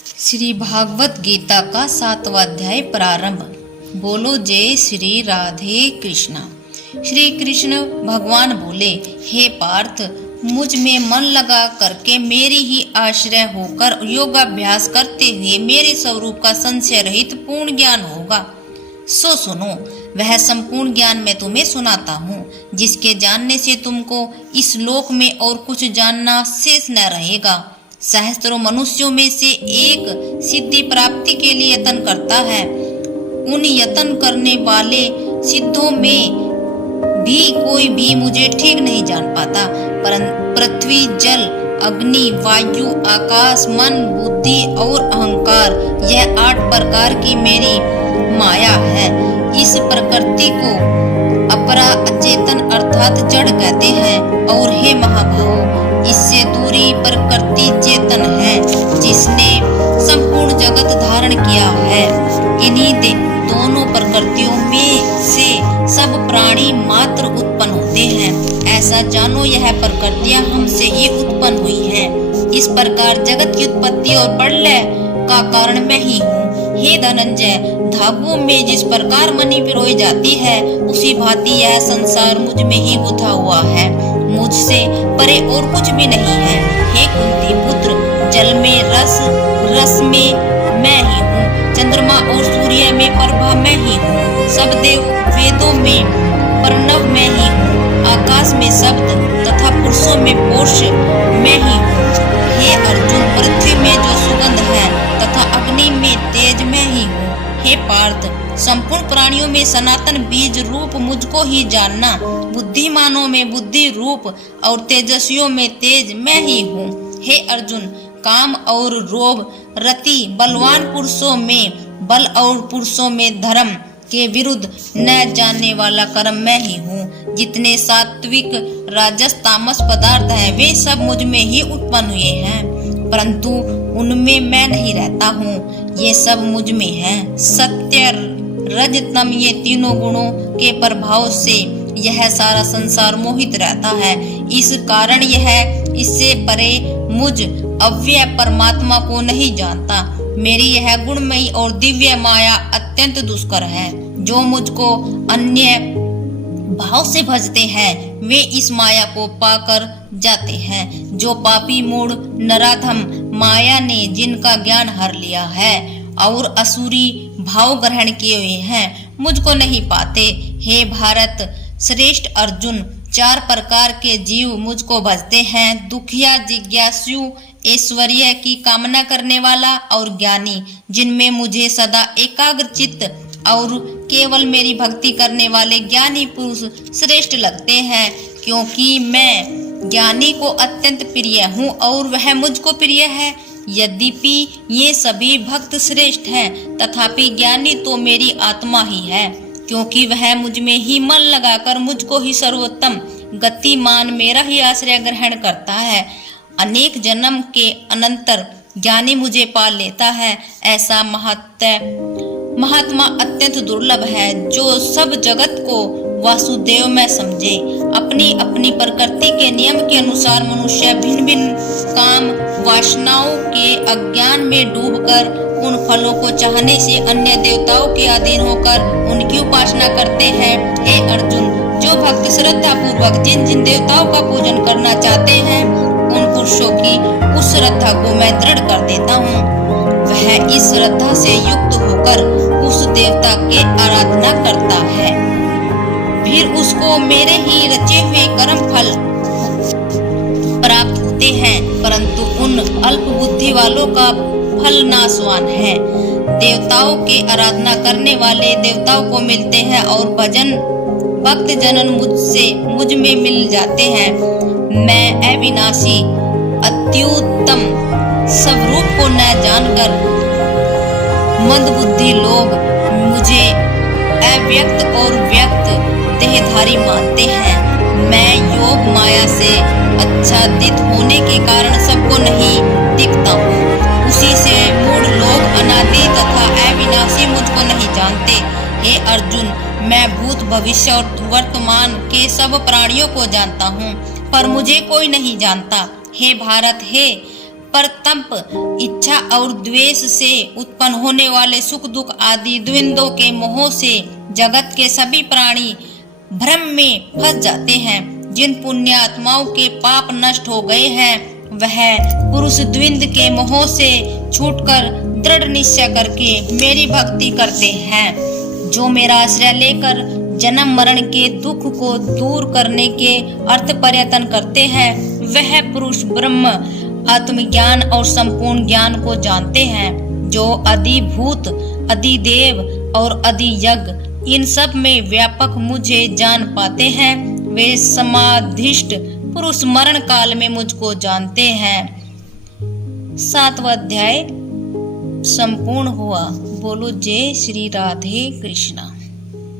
श्री भागवत गीता का 7वां अध्याय प्रारंभ। बोलो जय श्री राधे कृष्णा। श्री कृष्ण भगवान बोले, हे पार्थ, मुझ में मन लगा करके मेरी ही आश्रय होकर योगाभ्यास करते हुए मेरे स्वरूप का संशय रहित पूर्ण ज्ञान होगा। सो सुनो, वह संपूर्ण ज्ञान मैं तुम्हें सुनाता हूँ, जिसके जानने से तुमको इस लोक में और कुछ जानना शेष न रहेगा। सहस्त्रों मनुष्यों में से एक सिद्धि प्राप्ति के लिए यत्न करता है। उन यत्न करने वाले सिद्धों में भी कोई भी मुझे ठीक नहीं जान पाता। पृथ्वी, जल, अग्नि, वायु, आकाश, मन, बुद्धि और अहंकार, यह 8 प्रकार की मेरी माया है। इस प्रकृति को अपरा अचेतन अर्थात जड़ कहते हैं। और हे महाभाव, इससे दूरी प्रकृति चेतन है, जिसने संपूर्ण जगत धारण किया है। इन्हीं दोनों प्रकृतियों में से सब प्राणी मात्र उत्पन्न होते हैं। ऐसा जानो, यह प्रकृतियां हमसे ही उत्पन्न हुई हैं। इस प्रकार जगत की उत्पत्ति और प्रलय का कारण मैं ही हूँ। हे धनंजय, धागों में जिस प्रकार मणि पिरोई जाती है, उसी भांति यह संसार मुझ में ही गुथा हुआ है। मुझसे परे और कुछ भी नहीं है। हे कुंती पुत्र, जल में रस, रस में मैं ही हूँ। चंद्रमा और सूर्य में प्रभा मैं ही हूँ। सब देव वेदों में प्रणव मैं ही हूँ। आकाश में शब्द तथा पुरुषों में पोष मैं ही हूँ। हे अर्जुन, पृथ्वी में जो सुगंध है तथा अग्नि में तेज मैं ही हूँ। हे पार्थ, संपूर्ण प्राणियों में सनातन बीज रूप मुझको ही जानना। बुद्धिमानों में बुद्धि रूप और तेजस्वियों में तेज मैं ही हूँ। हे अर्जुन, काम और रोभ, रति, बलवान पुरुषों में बल और पुरुषों में धर्म के विरुद्ध न जानने वाला कर्म मैं ही हूँ। जितने सात्विक, राजस, तामस पदार्थ हैं, वे सब मुझ में ही उत्पन्न हुए हैं, परंतु उनमें मैं नहीं रहता हूँ। ये सब मुझ में है। सत्य, रज, तम, ये तीनों गुणों के प्रभाव से यह सारा संसार मोहित रहता है। इस कारण यह इससे परे मुझ अव्यय परमात्मा को नहीं जानता। मेरी यह गुणमयी और दिव्य माया अत्यंत दुष्कर है। जो मुझको अन्य भाव से भजते हैं, वे इस माया को पाकर जाते हैं। जो पापी मूढ़ नराधम माया ने जिनका ज्ञान हर लिया है और असुरी भाव ग्रहण किए हुए हैं, मुझको नहीं पाते। हे भारत श्रेष्ठ अर्जुन, 4 प्रकार के जीव मुझको भजते हैं। दुखिया, जिज्ञासु, ऐश्वर्य की कामना करने वाला और ज्ञानी, जिनमें मुझे सदा एकाग्र चित्त और केवल मेरी भक्ति करने वाले ज्ञानी पुरुष श्रेष्ठ लगते हैं, क्योंकि मैं ज्ञानी को अत्यंत प्रिय हूँ और वह मुझको प्रिय है। यद्यपि ये सभी भक्त श्रेष्ठ हैं, तथापि ज्ञानी तो मेरी आत्मा ही है, क्योंकि वह मुझ में ही मन लगाकर मुझको ही सर्वोत्तम गतिमान मेरा ही आश्रय ग्रहण करता है। अनेक जन्म के अनंतर ज्ञानी मुझे पा लेता है। ऐसा महात्मा अत्यंत दुर्लभ है, जो सब जगत को वासुदेव में समझे। अपनी अपनी प्रकृति के नियम के अनुसार मनुष्य भिन्न भिन्न काम वासनाओं के अज्ञान में डूबकर उन फलों को चाहने से अन्य देवताओं के अधीन होकर उनकी उपासना करते हैं। हे अर्जुन, जो भक्त श्रद्धा पूर्वक जिन जिन देवताओं का पूजन करना चाहते हैं, उन पुरुषों की उस श्रद्धा को मैं दृढ़ कर देता हूँ। वह इस श्रद्धा से युक्त होकर उस देवता के आराधना करता है, फिर उसको मेरे ही रचे हुए कर्म फल प्राप्त होते हैं, परंतु उन अल्प बुद्धि वालों का फल नाशवान है। देवताओं के आराधना करने वाले देवताओं को मिलते हैं और भजन भक्त जनन मुझ में मिल जाते हैं। मैं अविनाशी अत्युत्तम स्वरूप को न जानकर मंदबुद्धि लोग मुझे अव्यक्त और व्यक्त देहधारी मानते हैं। मैं योग माया से आच्छादित होने के कारण सबको नहीं दिखता हूँ। उसी से मूढ़ लोग अनादि तथा अविनाशी मुझको नहीं जानते। हे अर्जुन, मैं भूत, भविष्य और वर्तमान के सब प्राणियों को जानता हूँ, पर मुझे कोई नहीं जानता। हे भारत, हे परतंप इच्छा और द्वेष से उत्पन्न होने वाले सुख दुख आदि द्वंद्वों के मोह से जगत के सभी प्राणी भ्रम में फंस जाते हैं। जिन पुण्यात्माओं के पाप नष्ट हो गए हैं वह पुरुष द्वंद्व के मोह से छूटकर दृढ़ निश्चय करके मेरी भक्ति करते हैं। जो मेरा आश्रय लेकर जन्म मरण के दुख को दूर करने के अर्थ प्रयत्न करते हैं वह पुरुष ब्रह्म आत्मज्ञान और संपूर्ण ज्ञान को जानते हैं। जो अधिभूत, अधिदेव और अधियज्ञ इन सब में व्यापक मुझे जान पाते हैं वे समाधिष्ठ पुरुष मरण काल में मुझको जानते हैं। 7वां अध्याय संपूर्ण हुआ। बोलो जय श्री राधे कृष्णा।